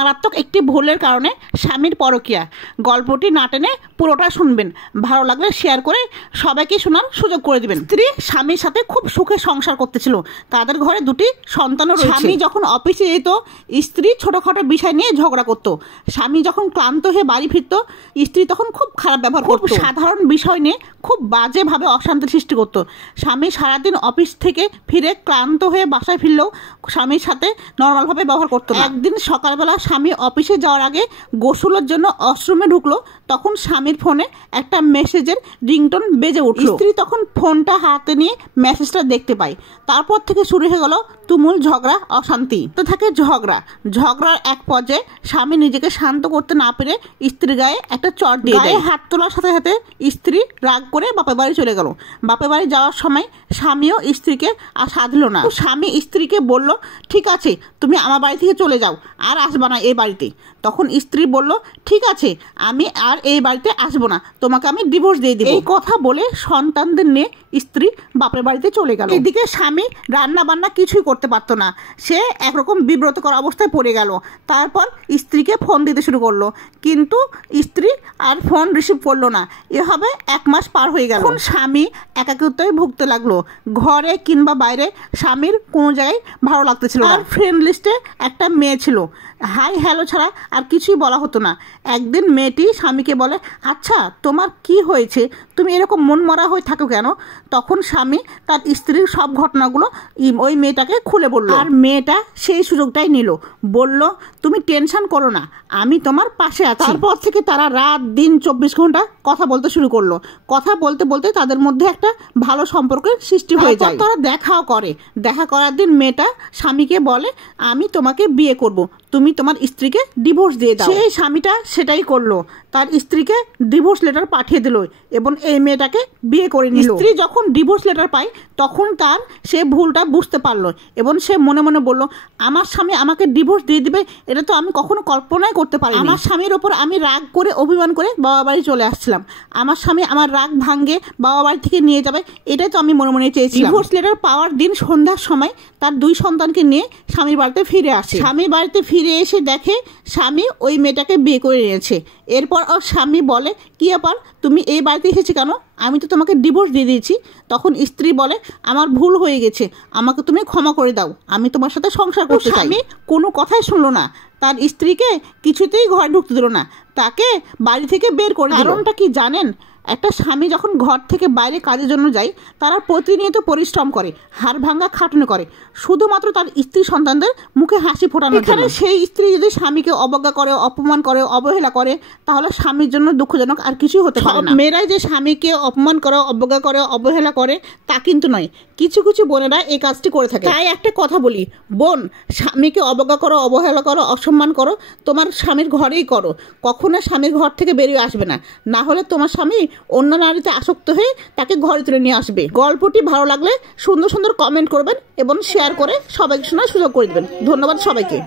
মারাত্মক একটি ভুলের কারণে স্বামীর পরকীয়া। গল্পটি না টেনে পুরোটা শুনবেন, ভালো লাগলে শেয়ার করে সবাইকে শোনার সুযোগ করে দিবেন। স্ত্রী স্বামীর সাথে খুব সুখে সংসার করতেছিল, তাদের ঘরে দুটি সন্তানও রয়েছে। স্বামী যখন অফিসে যেত, স্ত্রী ছোটখাটো বিষয় নিয়ে ঝগড়া করত। স্বামী যখন ক্লান্ত হয়ে বাড়ি ফিরত, স্ত্রী তখন খুব খারাপ ব্যবহার করত। সাধারণ বিষয় নিয়ে খুব বাজেভাবে অশান্তি সৃষ্টি করত। স্বামী সারাদিন অফিস থেকে ফিরে ক্লান্ত হয়ে বাসায় ফিরলেও স্বামীর সাথে নর্মালভাবে ব্যবহার করতো না। একদিন সকালবেলা স্বামী অফিসে যাওয়ার আগে গোসলের জন্য ওয়াশরুমে ঢুকলো, তখন স্বামীর ফোনে একটা মেসেজের রিংটোন বেজে উঠল। স্ত্রী তখন ফোনটা হাতে নিয়ে মেসেজটা দেখতে পায়। তারপর থেকে শুরু হয়ে গেল তুমুল ঝগড়া, অশান্তি তো থাকে। ঝগড়ার এক পর্যায়ে স্বামী নিজেকে শান্ত করতে না পেরে স্ত্রীর গায়ে একটা চট দিয়ে দেয়। হাত তোলার সাথে সাথে স্ত্রী রাগ করে বাপের বাড়ি চলে গেল। বাপের বাড়ি যাওয়ার সময় স্বামীও স্ত্রীকে আর সাধল না। স্বামী স্ত্রীকে বলল, ঠিক আছে তুমি আমার বাড়ি থেকে চলে যাও, আর আসবা না এই বাড়িতে। তখন স্ত্রী বলল, ঠিক আছে আমি আর এই বাড়িতে আসবো না, তোমাকে আমি ডিভোর্স দিয়ে দিব। এই কথা বলে সন্তানদের নিয়ে স্ত্রী বাপের বাড়িতে চলে গেল। এদিকে স্বামী রান্না বান্না কিছুই করতে পারতো না, সে একরকম বিব্রতকর অবস্থায় পড়ে গেল। তারপর স্ত্রীকে ফোন দিতে শুরু করলো, কিন্তু স্ত্রী আর ফোন রিসিভ করলো না। এভাবে 1 মাস পার হয়ে গেল। এখন স্বামী একাকিত্বই ভুগতে লাগলো। ঘরে কিংবা বাইরে স্বামীর কোনো জায়গায় ভালো লাগতেছিল না। আর ফ্রেন্ড লিস্টে একটা মেয়ে ছিল, হাই হ্যালো ছাড়া আর কিছুই বলা হতো না। একদিন মেয়েটি স্বামীকে বলে, আচ্ছা তোমার কি হয়েছে, তুমি এরকম মন মরা হয়ে থাকো কেন? তখন স্বামী তার স্ত্রীর সব ঘটনাগুলো ওই মেয়েটাকে খুলে বলল। আর মেয়েটা সেই সুযোগটাই নিল, বলল, তুমি টেনশন করো না, আমি তোমার পাশে আছি। তারপর থেকে তারা রাত দিন 24 ঘন্টা কথা বলতে শুরু করলো। কথা বলতে বলতে তাদের মধ্যে একটা ভালো সম্পর্কের সৃষ্টি হয়ে যায়। তারা দেখাও করে। দেখা করার দিন মেয়েটা স্বামীকে বলে, আমি তোমাকে বিয়ে করব, তুমি তোমার স্ত্রীকে ডিভোর্স দিয়ে দাও। সেই স্বামীটা সেটাই করলো, তার স্ত্রীকে ডিভোর্স লেটার পাঠিয়ে দিল এবং এই মেয়েটাকে বিয়ে করে নিল। স্ত্রী যখন ডিভোর্স লেটার পায় তখন সে ভুলটা বুঝতে পারলো এবং সে মনে মনে বলল, আমার স্বামী আমাকে ডিভোর্স দিয়ে দিবে, এটা তো আমি কখনো কল্পনাই করতে পারি। আমার স্বামীর ওপর আমি রাগ করে অভিমান করে বাবা বাড়ি চলে আসছিলাম, আমার স্বামী আমার রাগ ভাঙ্গে বাবা বাড়ি থেকে নিয়ে যাবে, এটাই তো আমি মনে মনে চেয়েছিলাম। ডিভোর্স লেটার পাওয়ার দিন সন্ধ্যার সময় তার 2 সন্তানকে নিয়ে স্বামীর বাড়িতে ফিরে আসে। স্বামী বাড়িতে ফিরে এসে দেখে স্বামী ওই মেয়েটাকে বিয়ে করে নিয়েছে। এরপর ওর স্বামী বলে, কি ব্যাপার তুমি এই বাড়িতে এসেছি কেন, আমি তো তোমাকে ডিভোর্স দিয়ে দিয়েছি। তখন স্ত্রী বলে, আমার ভুল হয়ে গেছে, আমাকে তুমি ক্ষমা করে দাও, আমি তোমার সাথে সংসার করতে চাই। স্বামী কোনো কথাই শুনলো না, তার স্ত্রীকে কিছুতেই ঘরে ঢুকতে দিল না, তাকে বাড়ি থেকে বের করে দিল। কারণটা কি জানেন? একটা স্বামী যখন ঘর থেকে বাইরে কাজের জন্য যায়, তারা প্রতিনিয়ত পরিশ্রম করে, হাড় ভাঙ্গা খাটুনি করে, শুধুমাত্র তার স্ত্রী সন্তানদের মুখে হাসি ফোটানোর জন্য। সেই স্ত্রী যদি স্বামীকে অবজ্ঞা করে, অপমান করে, অবহেলা করে, তাহলে স্বামীর জন্য দুঃখজনক আর কিছুই হতে পারে না। মেয়েরাই যে স্বামীকে অপমান করে, অবজ্ঞা করে, অবহেলা করে তা কিন্তু নয়, কিছু কিছু বোনেরা এই কাজটি করে থাকে। তাই একটা কথা বলি, বোন, স্বামীকে অবজ্ঞা করো, অবহেলা করো, অসম্মান করো, তোমার স্বামীর ঘরেই করো, কখনো স্বামীর ঘর থেকে বেরিয়ে আসবে না, না হলে তোমার স্বামী অন্য নারীতে আসক্ত হয়ে তাকে ঘরে তুলে নিয়ে আসবে। গল্পটি ভালো লাগলে সুন্দর সুন্দর কমেন্ট করবেন এবং শেয়ার করে সবাইকে শোনার সুযোগ করে দেবেন। ধন্যবাদ সবাইকে।